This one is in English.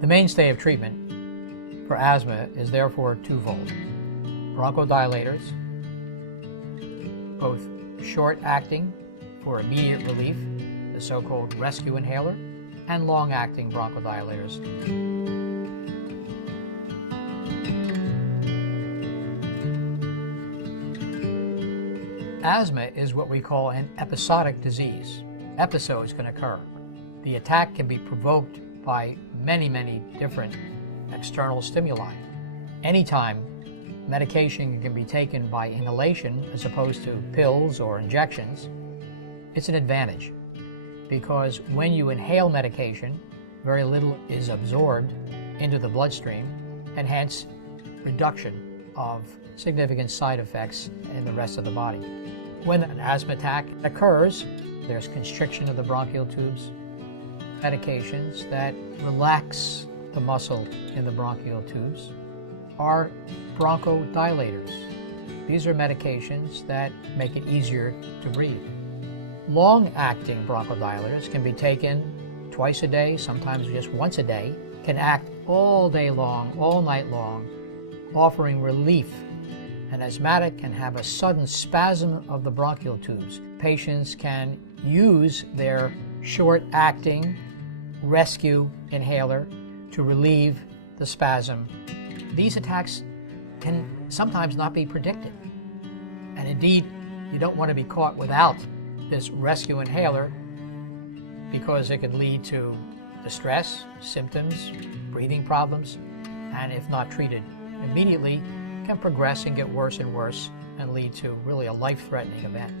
The mainstay of treatment for asthma is therefore twofold: bronchodilators, both short-acting for immediate relief, the so-called rescue inhaler, and long-acting bronchodilators. Asthma is what we call an episodic disease. Episodes can occur. The attack can be provoked by many different external stimuli. Anytime medication can be taken by inhalation as opposed to pills or injections, it's an advantage, because when you inhale medication, very little is absorbed into the bloodstream, and hence reduction of significant side effects in the rest of the body. When an asthma attack occurs, there's constriction of the bronchial tubes. Medications that relax the muscle in the bronchial tubes are bronchodilators. These are medications that make it easier to breathe. Long-acting bronchodilators can be taken twice a day, sometimes just once a day, can act all day long, all night long, offering relief. An asthmatic can have a sudden spasm of the bronchial tubes. Patients can use their short-acting rescue inhaler to relieve the spasm. These attacks can sometimes not be predicted. And indeed, you don't want to be caught without this rescue inhaler, because it can lead to distress, symptoms, breathing problems, and if not treated immediately, can progress and get worse and worse and lead to really a life-threatening event.